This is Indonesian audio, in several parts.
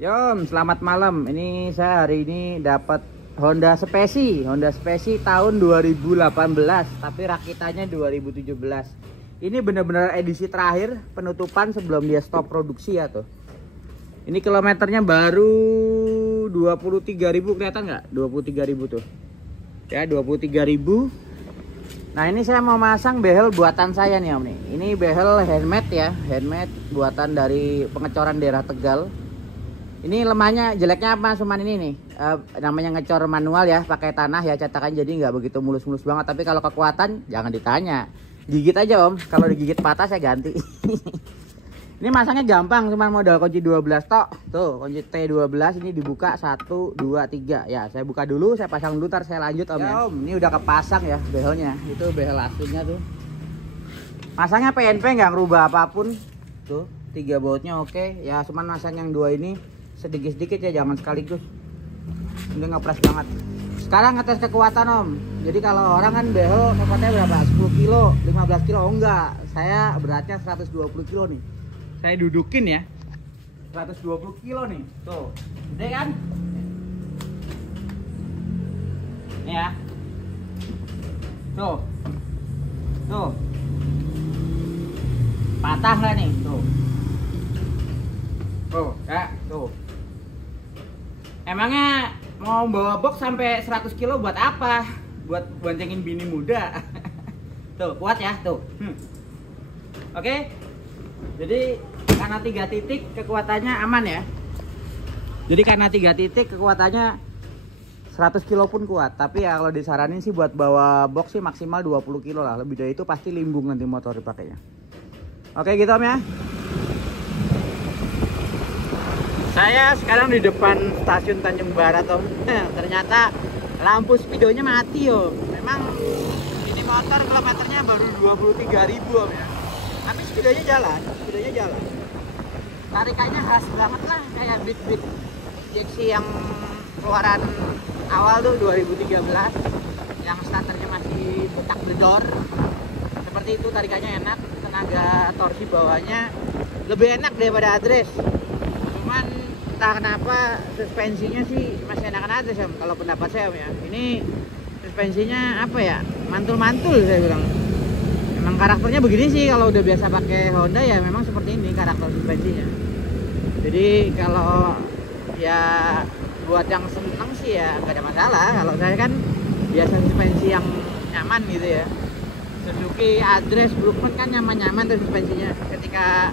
Yom, selamat malam. Ini saya hari ini dapat Honda Spesi tahun 2018, tapi rakitannya 2017. Ini benar-benar edisi terakhir penutupan sebelum dia stop produksi ya tuh. Ini kilometernya baru 23.000, kelihatan nggak? 23.000 tuh. Ya, 23.000. Nah, ini saya mau masang behel buatan saya nih Om nih. Ini behel handmade ya, handmade buatan dari pengecoran daerah Tegal. Ini lemahnya jeleknya apa? Cuman ini nih, namanya ngecor manual ya, pakai tanah ya cetakan, jadi nggak begitu mulus-mulus banget. Tapi kalau kekuatan jangan ditanya, gigit aja Om. Kalau digigit patah saya ganti. Ini masangnya gampang, cuman modal kunci 12 tok. Tuh kunci T12 ini dibuka 1, 2, 3. Ya saya buka dulu, saya pasang dulu, ntar saya lanjut Om ya. Om, ini udah kepasang ya behelnya. Itu behel aslinya tuh. Masangnya PNP, nggak ngerubah apapun. Tuh 3 bautnya oke. Ya cuman masang yang 2 ini sedikit-sedikit ya, jangan sekaligus. Ini ngepres banget. Sekarang ngetes kekuatan Om. Jadi kalau orang kan behel kekuatannya berapa? 10 kilo, 15 kilo. Oh enggak, saya beratnya 120 kilo nih. Saya dudukin ya, 120 kilo nih. Tuh, gede kan? Nih ya. Tuh. Tuh. Patah nggak nih? Tuh. Tuh, ya, tuh. Emangnya mau bawa box sampai 100 kilo buat apa? Buat boncengin bini muda. Tuh, kuat ya, tuh. Oke. Jadi karena 3 titik kekuatannya aman ya. Jadi karena 3 titik kekuatannya 100 kilo pun kuat. Tapi ya kalau disaranin sih buat bawa box sih maksimal 20 kilo lah. Lebih dari itu pasti limbung nanti motor dipakainya. Oke gitu Om ya. Saya sekarang di depan stasiun Tanjung Barat Om. Ternyata lampu speedonya mati Om. Memang ini motor kilometernya baru 23.000 Om ya. Tapi speedonya jalan, Tarikannya khas banget lah, kayak beat injeksi yang keluaran awal tuh 2013, yang starternya masih putak bedor. Seperti itu, tarikannya enak, tenaga torsi bawahnya lebih enak daripada Adres. Cuman entah kenapa suspensinya sih masih enakan Adres Om, kalau pendapat saya Om ya. Ini suspensinya apa ya? Mantul-mantul saya bilang. Emang karakternya begini sih, kalau udah biasa pakai Honda ya memang seperti ini karakter suspensinya. Jadi kalau ya buat yang seneng sih ya nggak ada masalah. Kalau saya kan biasa suspensi yang nyaman gitu ya. Suzuki Adres Brookman kan nyaman-nyaman tuh suspensinya. Ketika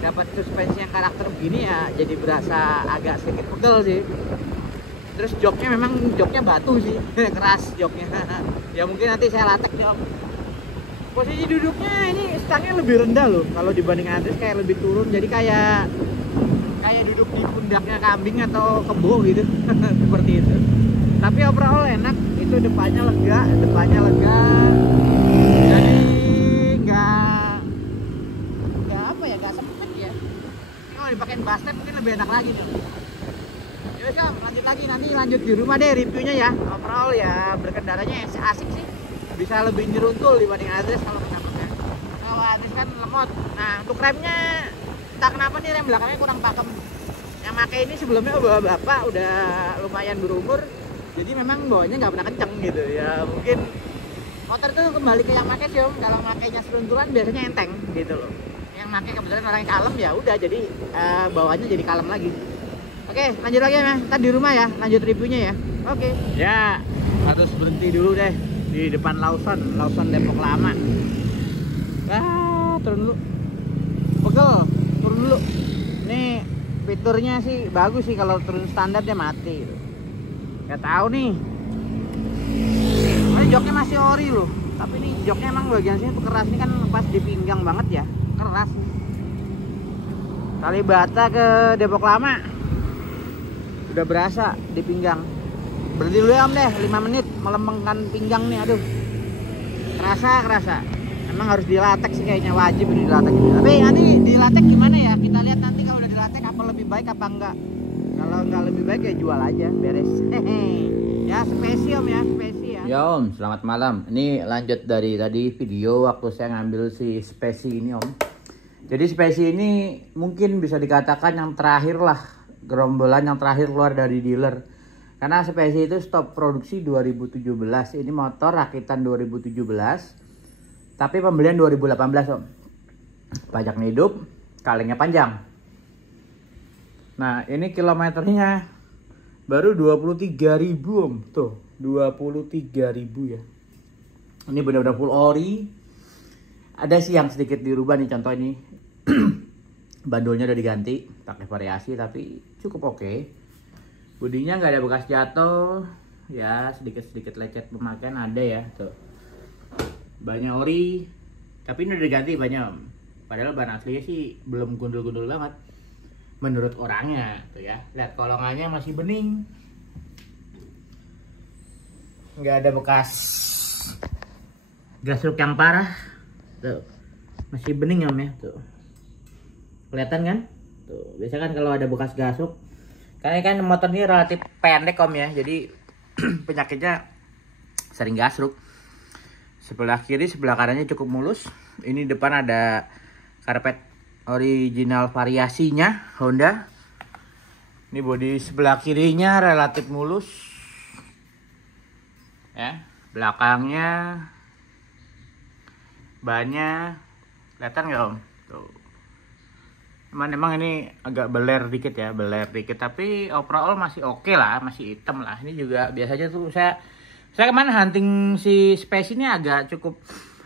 dapat suspensi yang karakter begini ya jadi berasa agak sedikit pegel sih. Terus joknya memang batu sih, keras joknya. Ya mungkin nanti saya latek nih Om. Posisi duduknya ini stangnya lebih rendah loh kalau dibanding Adres, kayak lebih turun, jadi kayak duduk di pundaknya kambing atau kebo gitu. Seperti itu. Tapi overall enak, itu depannya lega, jadi nggak apa ya, nggak sempit ya. Ini kalau dipakein basket mungkin lebih enak lagi nih. Yaudah Om, lanjut lagi, nanti lanjut di rumah deh reviewnya ya. Overall ya berkendaranya asik sih. Bisa lebih nyeruntul dibanding Adres kalau menurutnya. Kalau Adres kan lemot. Nah untuk remnya entah kenapa nih rem belakangnya kurang pakem. Yang pakai ini sebelumnya bapak udah lumayan berumur, jadi memang bawanya nggak pernah kenceng gitu ya. Mungkin motor itu kembali ke yang pakai sih Om. Kalau makainya seruntulan biasanya enteng gitu loh. Yang pakai kebetulan orang yang kalem ya udah, jadi bawahnya jadi kalem lagi. Oke lanjut lagi ya, ntar di rumah ya lanjut reviewnya ya. Oke. Ya harus berhenti dulu deh di depan Lawson Depok Lama. Turun dulu. Pegel, turun dulu. Ini fiturnya sih bagus sih, kalau turun standar dia mati gitu. Gak tahu nih. Ini joknya masih ori loh. Tapi ini joknya emang bagian sini tuh keras, ini kan pas di pinggang banget ya. Keras. Kalibata ke Depok Lama. Udah berasa di pinggang. Berhenti dulu ya Om deh, 5 menit melempengkan pinggang nih, aduh. Kerasa. Emang harus dilatek sih kayaknya, wajib ini dilatek. Tapi nanti dilatek gimana ya? Kita lihat nanti kalau udah dilatek apa lebih baik apa enggak. Kalau enggak lebih baik ya jual aja, beres. Ya spesi Om ya, spesi ya. Ya Om, selamat malam. Ini lanjut dari tadi video waktu saya ngambil si spesi ini Om. Jadi spesi ini mungkin bisa dikatakan yang terakhir lah gerombolan yang terakhir keluar dari dealer. Karena Spesi itu stop produksi 2017. Ini motor rakitan 2017. Tapi pembelian 2018 om. Pajaknya hidup, kalengnya panjang. Nah ini kilometernya baru 23.000 om. Tuh 23.000 ya. Ini benar-benar full ori. Ada sih yang sedikit dirubah nih, contoh ini. Bandolnya udah diganti pakai variasi tapi cukup oke. Bodinya nggak ada bekas jatuh, ya sedikit lecet pemakaian ada ya tuh. Banyak ori, tapi ini udah diganti banyak. Padahal ban aslinya sih belum gundul-gundul banget menurut orangnya tuh ya. Lihat kolongannya masih bening, nggak ada bekas gasruk yang parah tuh, masih bening om ya tuh. Kelihatan kan? Tuh, biasa kan kalau ada bekas gasuk. Karena kan motor ini relatif pendek om ya. Jadi penyakitnya sering gasruk. Sebelah kiri, sebelah kanannya cukup mulus. Ini depan ada karpet original variasinya Honda. Ini bodi sebelah kirinya relatif mulus. Ya, belakangnya banyak. Kelihatan nggak om? Tuh. Emang ini agak beler dikit ya, tapi overall masih oke lah, masih hitam lah. Ini juga biasanya tuh saya kemarin hunting si Space ini agak cukup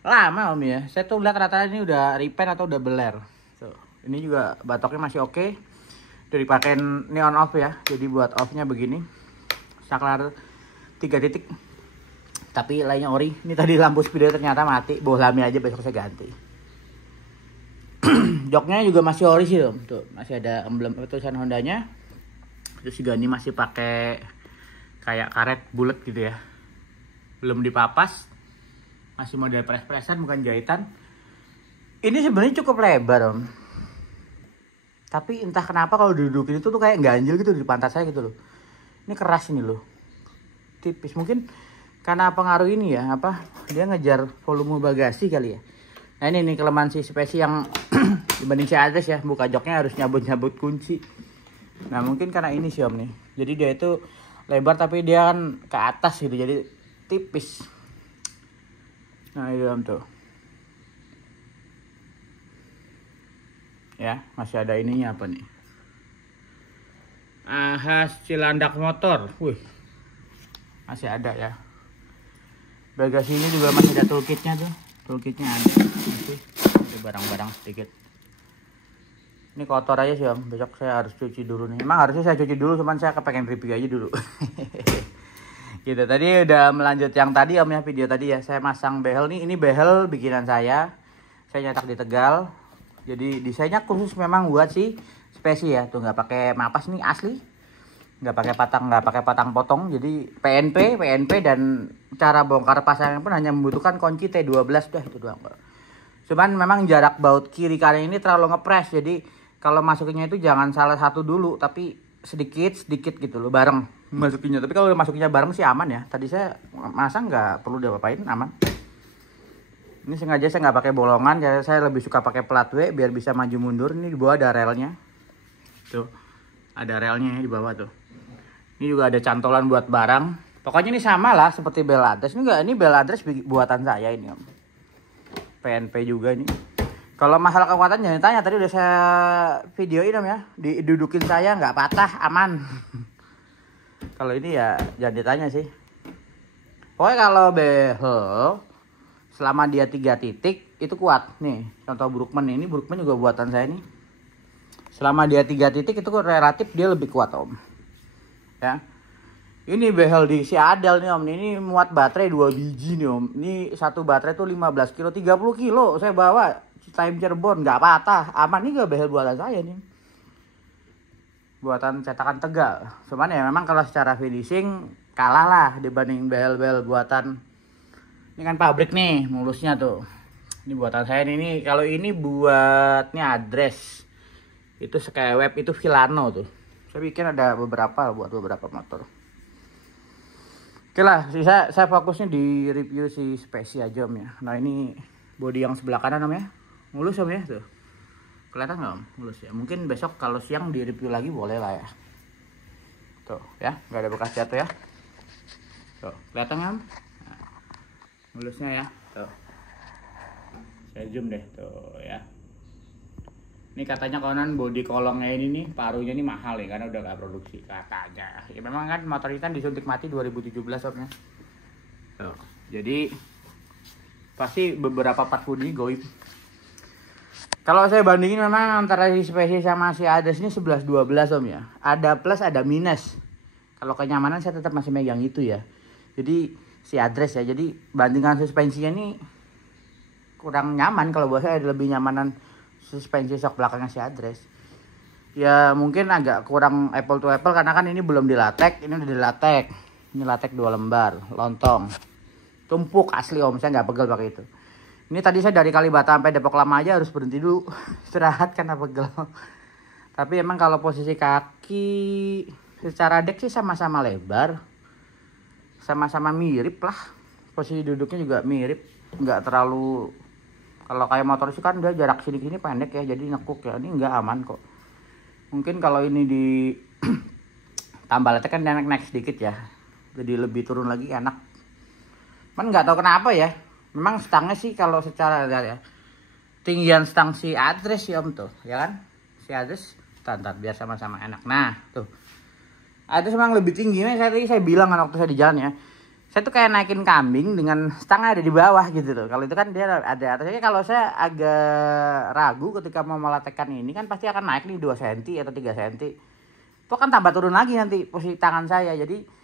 lama om ya. Saya tuh lihat rata-rata ini udah repaint atau udah beler. Tuh, ini juga batoknya masih oke. Udah dipakein neon off ya. Jadi buat off-nya begini. Saklar 3 titik. Tapi lainnya ori. Ini tadi lampu speedo ternyata mati. Bohlami aja besok saya ganti. Joknya juga masih ori sih tuh, masih ada emblem tulisan Hondanya. Terus juga ini masih pakai kayak karet bulat gitu ya, belum dipapas, masih model press-pressan bukan jahitan. Ini sebenarnya cukup lebar om, tapi entah kenapa kalau dudukin itu tuh kayak ganjil gitu di pantat saya gitu loh. Ini keras ini loh, tipis, mungkin karena pengaruh ini ya, apa dia ngejar volume bagasi kali ya. Nah ini nih kelemahan si Spesi yang dibanding si Adres ya, buka joknya harus nyabut-nyabut kunci. Nah mungkin karena ini sih om nih, jadi dia itu lebar tapi dia kan ke atas gitu, jadi tipis. Nah itu om tuh. Ya masih ada ininya apa nih? Ahas Cilandak motor, wih masih ada ya. Bagasi ini juga masih ada toolkitnya tuh. Toolkitnya ada barang-barang sedikit. Ini kotor aja sih om, besok saya harus cuci dulu nih. Emang harusnya saya cuci dulu, cuman saya kepengen review aja dulu. Gitu, tadi udah melanjut yang tadi om ya, video tadi ya. Saya masang behel nih, ini behel bikinan saya nyetak di Tegal. Jadi desainnya khusus memang buat si Spesi ya, tuh nggak pakai mapas nih asli. Nggak pakai patang potong, jadi PNP dan cara bongkar pasangnya pun hanya membutuhkan kunci T12 dah, itu doang. Cuman memang jarak baut kiri kanan ini terlalu ngepres, jadi kalau masukinnya itu jangan salah satu dulu, tapi sedikit gitu loh bareng masukinnya. Tapi kalau masukinnya bareng sih aman ya. Tadi saya masang nggak perlu diapa-apain, aman. Ini sengaja saya nggak pakai bolongan, jadi saya lebih suka pakai plat W biar bisa maju mundur. Ini di bawah ada relnya, tuh ada relnya di bawah tuh. Ini juga ada cantolan buat barang. Pokoknya ini sama lah seperti bel address. Ini bel address buatan saya ini om. PNP juga ini. Kalau masalah kekuatan jangan ditanya. Tadi udah saya videoin om ya. Didudukin saya nggak patah, aman. Kalau ini ya jangan ditanya sih. Pokoknya kalau behel selama dia 3 titik itu kuat. Nih contoh Brookman ini Brookman juga buatan saya nih. Selama dia 3 titik itu relatif dia lebih kuat om. Ya, ini behel di si Adel nih om. Ini muat baterai 2 biji nih om. Ini satu baterai tuh 15 kilo, 30 kilo saya bawa time Cirebon, nggak patah, aman. Ini gak behel buatan saya nih, buatan cetakan Tegal. Cuman ya memang kalau secara finishing kalah lah dibanding behel-behel buatan. Ini kan pabrik nih mulusnya tuh. Ini buatan saya ini. Kalau ini buatnya Address, itu Skyweb, itu Villano tuh. Saya bikin ada beberapa buat beberapa motor. Oke lah, saya fokusnya di review si Spesi aja om ya. Nah ini bodi yang sebelah kanan om ya, mulus om ya tuh. Kelihatan nggak Om? Mulus ya. Mungkin besok kalau siang di review lagi boleh lah ya. Tuh ya, nggak ada bekas jatuh ya. Tuh, kelihatan nggak Om? Nah, mulusnya ya. Tuh. Saya zoom deh tuh ya. Ini katanya konon bodi kolongnya ini nih, parunya ini mahal ya karena udah nggak produksi katanya. Ya memang kan motor ini kan disuntik mati 2017 Om ya. Tuh. Jadi pasti beberapa part bodi goib. Kalau saya bandingin memang antara si spesies sama si Adres ini 11-12 Om ya. Ada plus ada minus. Kalau kenyamanan saya tetap masih megang itu ya. Jadi si Adres ya. Jadi bandingkan suspensinya ini kurang nyaman. Kalau buat saya lebih nyamanan suspensi shock belakangnya si Adres. Ya mungkin agak kurang apple to apple karena kan ini belum dilatek. Ini udah dilatek. Ini latek 2 lembar. Lontong. Tumpuk asli Om. Saya nggak pegel pakai itu. Ini tadi saya dari Kalibata sampai Depok Lama aja harus berhenti dulu istirahat karena pegel. Tapi emang kalau posisi kaki secara dek sih sama-sama lebar, sama-sama mirip lah. Posisi duduknya juga mirip, nggak terlalu. Kalau kayak motor sih kan dia jarak sini-sini pendek ya, jadi nekuk ya. Ini nggak aman kok. Mungkin kalau ini di tambah letek kan naik sedikit ya, jadi lebih turun lagi enak. Man nggak tahu kenapa ya. Memang stangnya sih kalau secara lihat ya, tinggian stang si Adres sih Om tuh, ya kan? Si Adres, tantar biar sama-sama enak. Nah, tuh. Adres memang lebih tinggi. Nih saya bilang kan waktu saya di jalan ya. Saya tuh kayak naikin kambing dengan stangnya ada di bawah gitu loh. Kalau itu kan dia ada atasnya. Kalau saya agak ragu ketika mau melatekan ini kan pasti akan naik nih 2 cm atau 3 cm. Itu kan tambah turun lagi nanti posisi tangan saya. Jadi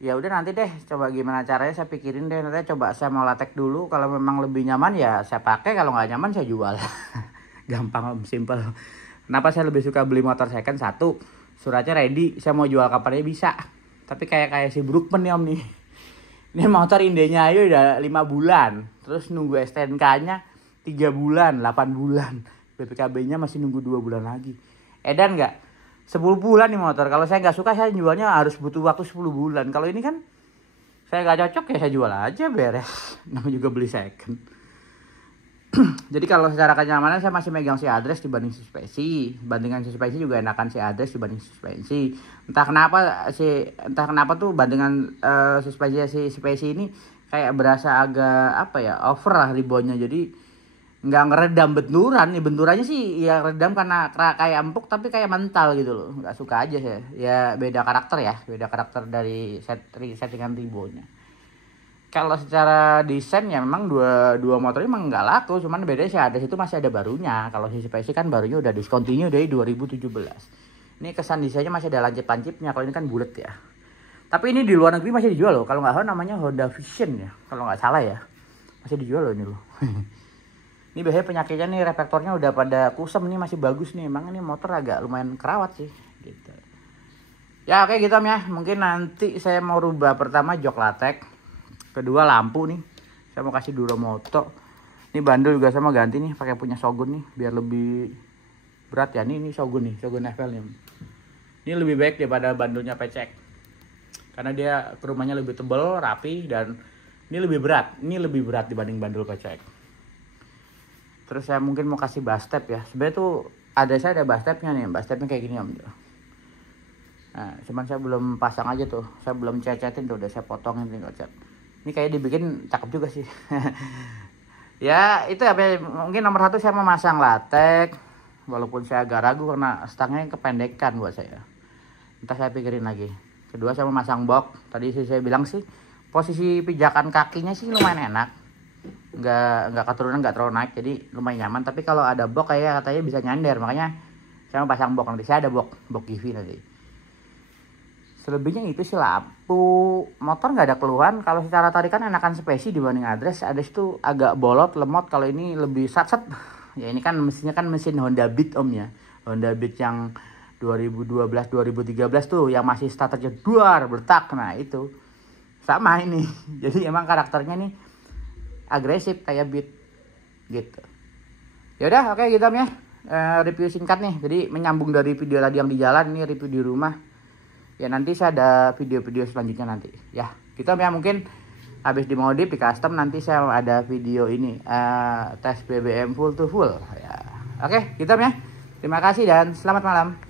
ya udah nanti deh coba gimana caranya saya pikirin deh, nanti coba saya mau latek dulu. Kalau memang lebih nyaman ya saya pakai, kalau nggak nyaman saya jual. Gampang Om, simple. Kenapa saya lebih suka beli motor second? Satu, suratnya ready, saya mau jual kapan aja bisa. Tapi kayak si Brookman nih Om nih. Ini motor indenya aja udah 5 bulan, terus nunggu STNK-nya 3 bulan, 8 bulan. BPKB-nya masih nunggu 2 bulan lagi. Edan nggak? 10 bulan nih motor. Kalau saya nggak suka, saya jualnya harus butuh waktu 10 bulan. Kalau ini kan saya nggak cocok ya saya jual aja beres. Namanya juga beli second. Jadi kalau secara kenyamanan saya masih megang si Adres dibanding suspensi. Bandingan suspensi juga enakan si Adres dibanding suspensi. Entah kenapa tuh bandingan suspensi ini kayak berasa agak apa ya, over lah ribonnya. Jadi nggak ngeredam benturan nih, benturannya sih ya redam karena kayak empuk tapi kayak mental gitu loh, nggak suka aja saya ya. Beda karakter dari settingan ribonya. Kalau secara desain ya memang dua motor ini emang nggak laku, cuman bedanya sih ada situ masih ada barunya. Kalau si Spacey kan barunya udah discontinue dari 2017. Ini kesan desainnya masih ada lancip-lancipnya, kalau ini kan bulat ya. Tapi ini di luar negeri masih dijual loh, kalau nggak salah namanya Honda Vision ya, kalau nggak salah ya, masih dijual loh ini loh. Ini biasanya penyakitnya nih, reflektornya udah pada kusam nih, masih bagus nih. Emang ini motor agak lumayan kerawat sih gitu. Ya oke gitu Om ya. Mungkin nanti saya mau rubah pertama jok latek, kedua lampu nih. Saya mau kasih Duromoto. Ini bandul juga sama ganti nih, pakai punya Shogun nih biar lebih berat ya. Ini Shogun nih, Shogun FL nih. Ini lebih baik daripada bandulnya Pecek. Karena dia kerumahnya lebih tebal, rapi, dan ini lebih berat. Ini lebih berat dibanding bandul Pecek. Terus saya mungkin mau kasih bastep ya. Sebenarnya tuh saya ada bastepnya nih. Bastepnya kayak gini Om. Nah, cuman saya belum pasang aja tuh. Saya belum cetin tuh. Udah saya potongin nih cat. Ini kayak dibikin cakep juga sih. Ya itu ya. Mungkin nomor 1 saya mau masang latek. Walaupun saya agak ragu karena stangnya kependekan buat saya. Entah saya pikirin lagi. Kedua saya mau masang box. Tadi saya bilang sih posisi pijakan kakinya sih lumayan enak. Nggak keturunan, nggak terlalu naik, jadi lumayan nyaman. Tapi kalau ada box kayak katanya bisa nyender, makanya saya mau pasang box. Nanti saya ada box Givi nanti. Selebihnya itu sih lampu motor nggak ada keluhan. Kalau secara tarikan enakan Spacey dibanding Adres. Adres itu agak bolot, lemot. Kalau ini lebih sat-sat. Ya ini kan mesinnya kan mesin Honda Beat Om ya. Honda Beat yang 2012-2013 tuh yang masih starternya duar bertak. Nah itu sama ini. Jadi emang karakternya nih agresif kayak Beat gitu. Ya udah oke gitu Om ya. Review singkat nih. Jadi menyambung dari video tadi yang di jalan, ini review di rumah. Ya nanti saya ada video-video selanjutnya nanti. Ya gitu Om ya, mungkin habis dimodif di custom nanti saya ada video ini tes BBM full to full ya. Oke, gitu ya. Terima kasih dan selamat malam.